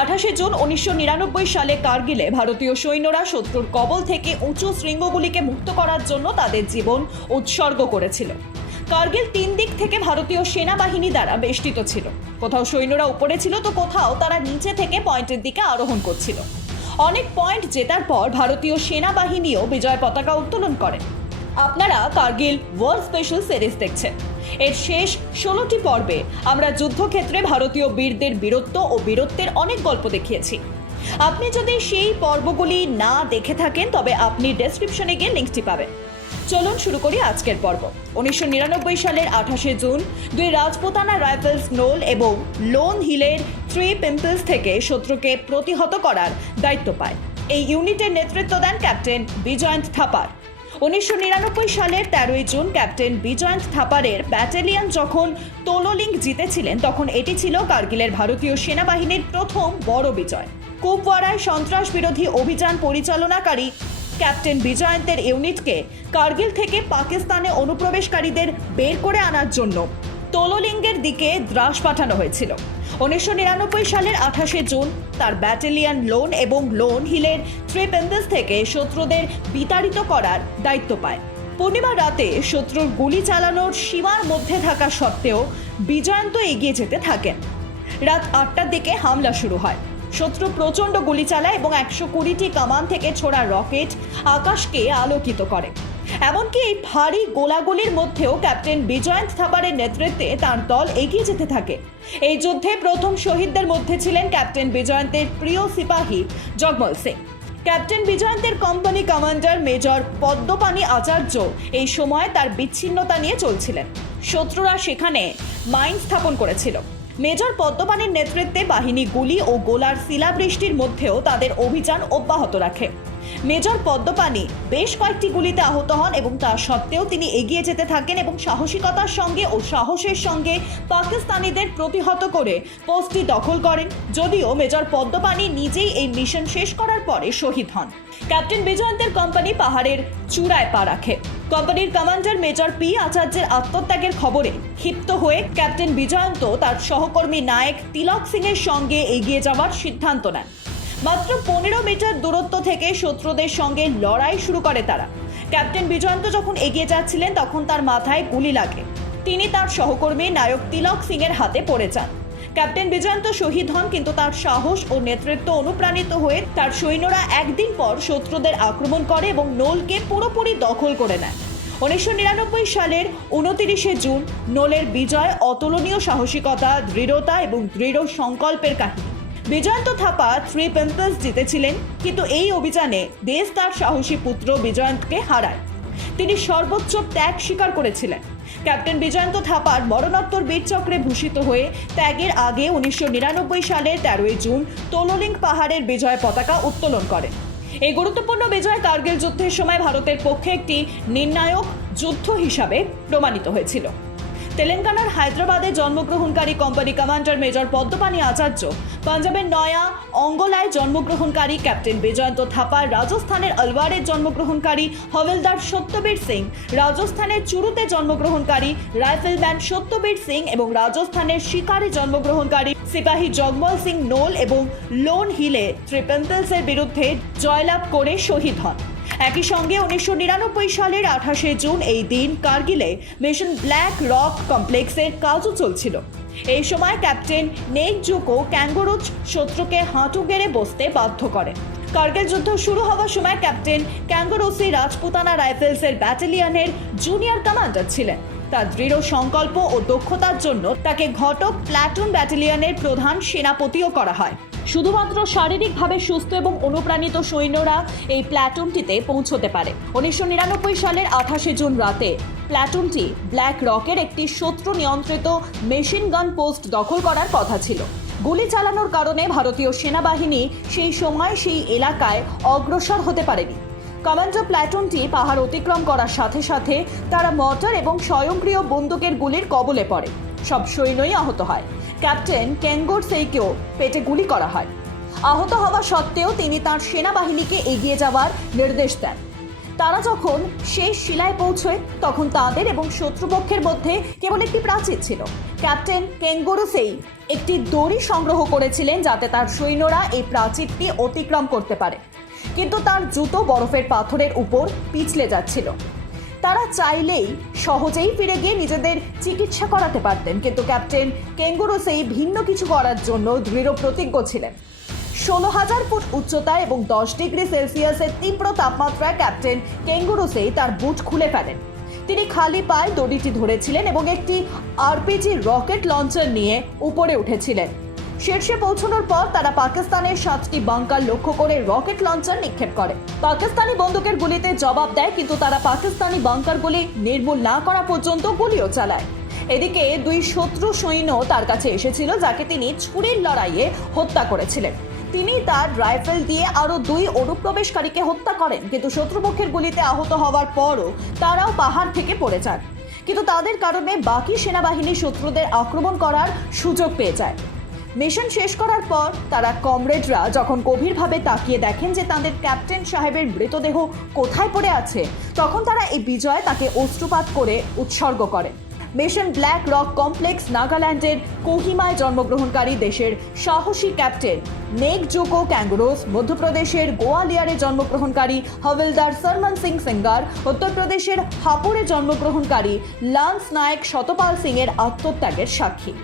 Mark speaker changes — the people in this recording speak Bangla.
Speaker 1: আঠাশে জুন উনিশশো নিরানব্বই সালে কার্গিলে ভারতীয় সৈন্যরা শত্রুর কবল থেকে উঁচু শৃঙ্গগুলিকে মুক্ত করার জন্য তাদের জীবন উৎসর্গ করেছিল। কার্গিল তিন দিক থেকে ভারতীয় সেনাবাহিনী দ্বারা বেষ্টিত ছিল। কোথাও সৈন্যরা উপরে ছিল তো কোথাও তারা নিচে থেকে পয়েন্টের দিকে আরোহণ করছিল। অনেক পয়েন্ট জেতার পর ভারতীয় সেনাবাহিনীও বিজয় পতাকা উত্তোলন করে। আপনারা কার্গিল ওয়ার্ল্ড স্পেশাল সিরিজ দেখছেন। এর শেষ ষোলোটি পর্বে আমরা যুদ্ধক্ষেত্রে ভারতীয় বীরদের বীরত্ব ও বীরত্বের অনেক গল্প দেখিয়েছি। আপনি যদি সেই পর্বগুলি না দেখে থাকেন, তবে আপনি ডেসক্রিপশনে গিয়ে লিঙ্কটি পাবেন। চলুন শুরু করি আজকের পর্ব। উনিশশো নিরানব্বই সালের আঠাশে জুন, দুই রাজপুতানা রাইফেলস নোল এবং লোন হিলের থ্রি পিম্পলস থেকে শত্রুকে প্রতিহত করার দায়িত্ব পায়। এই ইউনিটের নেতৃত্ব দেন ক্যাপ্টেন বিজয়ন্ত থাপার। উনিশশো নিরানব্বই সালের তেরোই জুন ক্যাপ্টেন বিজয়ন্ত থাপারের ব্যাটালিয়ন যখন তোলোলিঙ্ক জিতেছিলেন, তখন এটি ছিল কার্গিলের ভারতীয় সেনাবাহিনীর প্রথম বড় বিজয়। কুপওয়ারায় সন্ত্রাস বিরোধী অভিযান পরিচালনাকারী ক্যাপ্টেন বিজয়ন্তের ইউনিটকে কার্গিল থেকে পাকিস্তানে অনুপ্রবেশকারীদের বের করে আনার জন্য তোলোলিঙ্গের দিকে দ্রাস পাঠানো হয়েছিল। উনিশশো নিরানব্বই সালের আঠাশে জুন তার ব্যাটালিয়ন লোন এবং লোন হিলের ট্রিপেন্দেস থেকে শত্রুদের বিতাড়িত করার দায়িত্ব পায়। পূর্ণিমা রাতে শত্রুর গুলি চালানোর সীমার মধ্যে থাকা সত্ত্বেও বিজয়ন্ত এগিয়ে যেতে থাকেন। রাত আটটার দিকে হামলা শুরু হয়। শত্রু প্রচণ্ড গুলি চালায় এবং একশো কুড়িটি কামান থেকে ছোড়া রকেট আকাশকে আলোকিত করে। এমনকি এই ভারী গোলাগুলির মধ্যেও ক্যাপ্টেন বিজয়ন্ত থাপারের নেতৃত্বে তার দল এগিয়ে যেতে থাকে। এই যুদ্ধে প্রথম শহীদদের মধ্যে ছিলেন ক্যাপ্টেন বিজয়ন্তের প্রিয় সিপাহী Jagmal Singh. Captain বিজয়ন্তের company commander major Padmapani Acharya এই সময় তার বিচ্ছিন্নতা নিয়ে চলছিলেন। শত্রুরা সেখানে মাইন স্থাপন করেছিল। মেজর পদ্মপাণির নেতৃত্বে বাহিনী গুলি ও গোলার শিলাবৃষ্টির মধ্যেও তাদের অভিযান অব্যাহত রাখে। মেজর পদ্মপাণি বেশ কয়েকটি গুলিতে আহত হন এবং তা সত্ত্বেও তিনি এগিয়ে যেতে থাকেন এবং সাহসিকতার সঙ্গে ও সাহসের সঙ্গে পাকিস্তানিদের প্রতিহত করে পোস্টটি দখল করেন। যদিও মেজর পদ্মপাণি নিজেই এই মিশন শেষ করার পরে শহীদ হন। ক্যাপ্টেন বিজয়ন্তের কোম্পানি পাহাড়ের চূড়ায় পা রাখে। কোম্পানির কমান্ডার মেজর পি আচার্যের আত্মত্যাগের খবরে ক্ষিপ্ত হয়ে ক্যাপ্টেন বিজয়ন্ত তার সহকর্মী নায়ক তিলক সিং এর সঙ্গে এগিয়ে যাওয়ার সিদ্ধান্ত নেন। মাত্র পনেরো মিটার দূরত্ব থেকে শত্রুদের সঙ্গে লড়াই শুরু করে তারা। ক্যাপ্টেন বিজয়ন্ত যখন এগিয়ে যাচ্ছিলেন, তখন তার মাথায় গুলি লাগে। তিনি তার সহকর্মী নায়ক তিলক সিং এর হাতে পড়ে যান। ক্যাপ্টেন বিজয়ন্ত শহীদ হন, কিন্তু তার সাহস ও নেতৃত্ব অনুপ্রাণিত হয়ে তার সৈন্যরা একদিন পর শত্রুদের আক্রমণ করে এবং নোলকে পুরোপুরি দখল করে নেয়। উনিশশো নিরানব্বই সালের উনতিরিশে জুন নোলের বিজয়, অতুলনীয় সাহসিকতা, দৃঢ়তা এবং দৃঢ় সংকল্পের কাহিনী। বিজয়ন্ত থাপা থ্রি পেম্পলস জিতেছিলেন, কিন্তু এই অভিযানে দেশ তার সাহসী পুত্র বিজয়ন্তকে হারায়। তিনি সর্বোচ্চ ত্যাগ স্বীকার করেছিলেন। ক্যাপ্টেন বিজয়ন্ত থাপার মরণোত্তর বীরচক্রে ভূষিত হয়ে ত্যাগের আগে উনিশশো নিরানব্বই সালের তেরোই জুন তোলোলিং পাহাড়ের বিজয় পতাকা উত্তোলন করেন। এই গুরুত্বপূর্ণ বিজয় কার্গিল যুদ্ধের সময় ভারতের পক্ষে একটি নির্ণায়ক যুদ্ধ হিসাবে প্রমাণিত হয়েছিল। তেলেঙ্গানার হায়দ্রাবাদে জন্মগ্রহণকারী company commander major Padmapani Acharya, পাঞ্জাবের নয়া অঙ্গলায় জন্মগ্রহণকারী ক্যাপ্টেন বিজয়ন্ত থাপার রাজস্থানের আলওয়ারের জন্মগ্রহণকারী হভেলদার সত্যবীর সিং, রাজস্থানের চুরুতে জন্মগ্রহণকারী রাইফেল রাইফেলম্যান সত্যবীর সিং এবং রাজস্থানের শিকারে জন্মগ্রহণকারী সিপাহী জগমল সিং নোল এবং লোন হিলে ত্রিপেন্টলসের বিরুদ্ধে জয়লাভ করে শহীদ হন। একই সঙ্গে উনিশশো নিরানব্বই সালের আঠাশে জুন এই দিন কার্গিলে মিশন ব্ল্যাক রক কমপ্লেক্সের কাজও চলছিল। এই সময় ক্যাপ্টেন নেক জুকো ক্যাঙ্গোরুচ শত্রুকে হাঁটু গেড়ে বসতে বাধ্য করেন। কার্গিল যুদ্ধ শুরু হওয়ার সময় ক্যাপ্টেন ক্যাঙ্গোরোসি রাজপুতানা রাইফেলসের ব্যাটালিয়নের জুনিয়র কমান্ডার ছিলেন। তার দৃঢ় সংকল্প ও দক্ষতার জন্য তাকে ঘটক প্ল্যাটুন ব্যাটালিয়নের প্রধান সেনাপতিও করা হয়। শুধুমাত্র শারীরিকভাবে সুস্থ এবং অনুপ্রাণিত সৈন্যরা এই প্ল্যাটুনটিতে পৌঁছতে পারে। উনিশশো নিরানব্বই সালের আঠাশে জুন রাতে প্ল্যাটুনটি ব্ল্যাক রকের একটি শত্রু নিয়ন্ত্রিত মেশিন গান পোস্ট দখল করার কথা ছিল। গুলি চালানোর কারণে ভারতীয় সেনাবাহিনী সেই সময় সেই এলাকায় অগ্রসর হতে পারেনি। কমান্ডো প্ল্যাটুনটি পাহাড় অতিক্রম করার সাথে সাথে তারা মর্টার এবং স্বয়ংক্রিয় বন্দুকের গুলির কবলে পড়ে। সব সৈন্যই আহত হয়। ক্যাপ্টেন কেঙ্গোর সেইকেও পেটে গুলি করা হয়। আহত হওয়া সত্ত্বেও তিনি তার সেনাবাহিনীকে এগিয়ে যাওয়ার নির্দেশ দেন। তারা যখন শেষ শিলায় পৌঁছয়, তখন তাদের এবং শত্রুপক্ষের মধ্যে কেবল একটি প্রাচীর ছিল। ক্যাপ্টেন কেঙ্গোরুসেই একটি দড়ি সংগ্রহ করেছিলেন যাতে তার সৈন্যরা এই প্রাচীরটি অতিক্রম করতে পারে। কিন্তু তার জুতো বরফের পাথরের উপর পিছলে যাচ্ছিল। তারা চাইলেই সহজেই ফিরে গিয়ে নিজেদের চিকিৎসা করাতে পারতেন। কিন্তু ক্যাপ্টেন কেঙ্গুরো সেই ভিন্ন কিছু করার জন্য দৃঢ় প্রতিজ্ঞ ছিলেন। ষোলো হাজার ফুট উচ্চতায় এবং দশ ডিগ্রি সেলসিয়াসের তীব্র তাপমাত্রায় ক্যাপ্টেন কেঙ্গুরোসেই তার বুট খুলে ফেলেন। তিনি খালি পায়ে দড়িটি ধরেছিলেন এবং একটি আরপিজি রকেট লঞ্চার নিয়ে উপরে উঠেছিলেন। শীর্ষে পৌঁছানোর পর তারা পাকিস্তানের সাতটি বাংকার লক্ষ্য করে রকেট লঞ্চার নিক্ষেপ করে। পাকিস্তানি বন্দুকের গুলিতে জবাব দেয়, কিন্তু তারা পাকিস্তানি বাংকারগুলি নির্মূল না করা পর্যন্ত গুলিও চালায়। এদিকে দুই শত্রু সৈন্য তার কাছে এসেছিল, যাকে তিনি ছুরির লড়াইয়ে হত্যা করেছিলেন। তিনি তার রাইফেল দিয়ে আরও দুই অনুপ্রবেশকারীকে হত্যা করেন, কিন্তু শত্রুপক্ষের গুলিতে আহত হওয়ার পরও তারাও পাহাড় থেকে পড়ে যান কিন্তু তাদের কারণে বাকি সেনাবাহিনী শত্রুদের আক্রমণ করার সুযোগ পেয়ে যায়। মিশন শেষ করার পর তারা কমরেডরা যখন গভীরভাবে তাকিয়ে দেখেন যে তাদের ক্যাপ্টেন সাহেবের মৃতদেহ কোথায় পড়ে আছে, তখন তারা এই বিজয় তাকে অশ্রুপাত করে উৎসর্গ করেন মিশন ব্ল্যাক রক কমপ্লেক্স নাগাল্যান্ডের কোহিমায় জন্মগ্রহণকারী দেশের সাহসী ক্যাপ্টেন নেক জোকো ক্যাঙ্গুরোস, মধ্যপ্রদেশের গোয়ালিয়ারে জন্মগ্রহণকারী হবিলদার সলমান সিং সিঙ্গার, উত্তরপ্রদেশের হাপুরে জন্মগ্রহণকারী লান্স নায়ক শতপাল সিং এর আত্মত্যাগের সাক্ষী।